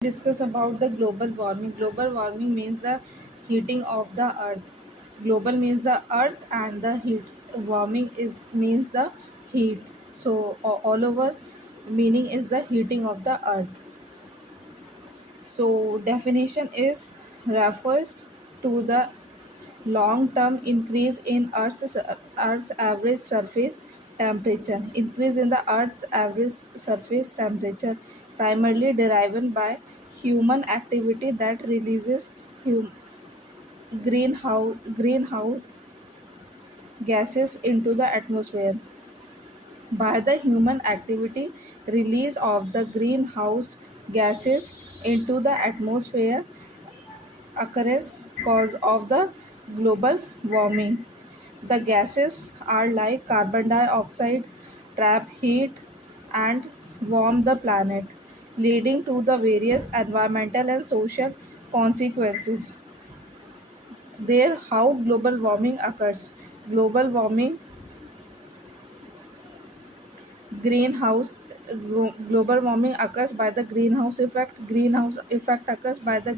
Discuss about the global warming. Global warming means the heating of the earth. Global means the earth, and the heat warming is means the heat. So all over meaning is the heating of the earth. So definition is refers to the long-term increase in Earth's average surface temperature. Increase in the Earth's average surface temperature, primarily derived by human activity that releases greenhouse gases into the atmosphere. By the human activity, release of the greenhouse gases into the atmosphere occurrence cause of the global warming. The gases are like carbon dioxide, trap heat, and warm the planet, leading to the various environmental and social consequences. There, how global warming occurs. Global warming, greenhouse, global warming occurs by the greenhouse effect. Greenhouse effect occurs by the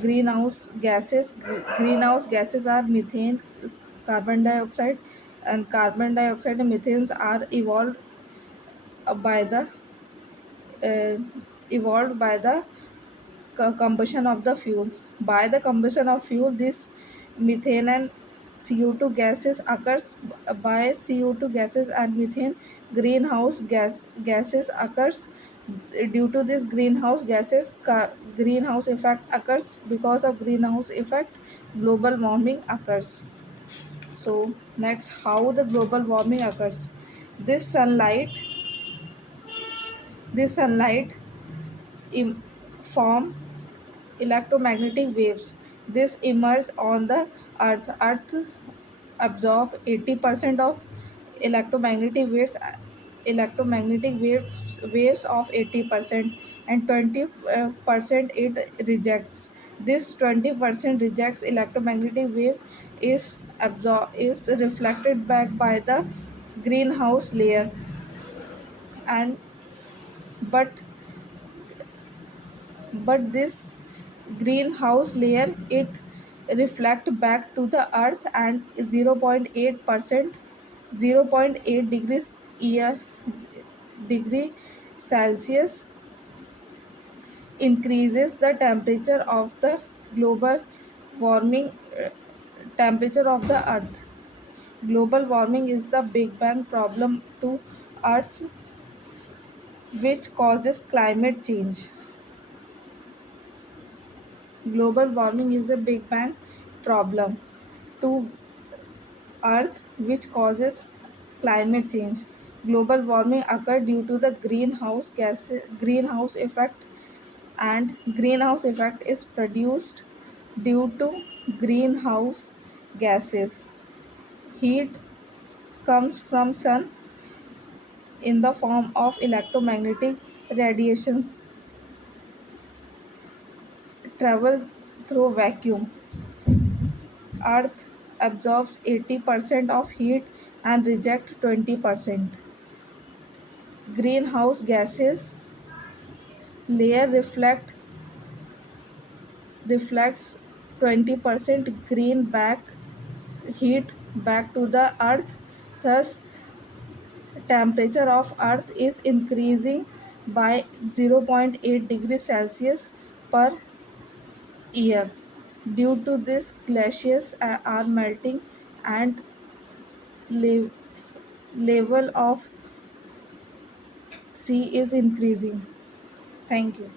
greenhouse gases. Greenhouse gases are methane, carbon dioxide, and carbon dioxide and methanes are by the uh, evolved by the combustion of the fuel. By the combustion of fuel, this methane and CO2 gases occurs. By CO2 gases and methane, gases occurs. Due to this greenhouse gases, greenhouse effect occurs. Because of greenhouse effect, global warming occurs. So next, how the global warming occurs. This sunlight, this sunlight im- form electromagnetic waves. This emerge on the earth. Earth absorb 80% of electromagnetic waves waves of 80%, and 20% it rejects. This 20% rejects electromagnetic wave is reflected back by the greenhouse layer, and but this greenhouse layer it reflect back to the earth, and 0.8% 0.8 year degree celsius increases the temperature of the global warming temperature of the earth. Global warming is the big bang problem to earth, which causes climate change. Global warming is a big bang problem to earth, which causes climate change. Global warming occur due to the greenhouse effect, and greenhouse effect is produced due to greenhouse gases. Heat comes from sun in the form of electromagnetic radiations travel through vacuum. Earth absorbs 80% of heat and rejects 20%. Greenhouse gases layer reflects 20% green back heat back to the earth. Thus, temperature of earth is increasing by 0.8 degrees Celsius per year. Due to this, glaciers are melting, and le- level of sea is increasing. Thank you.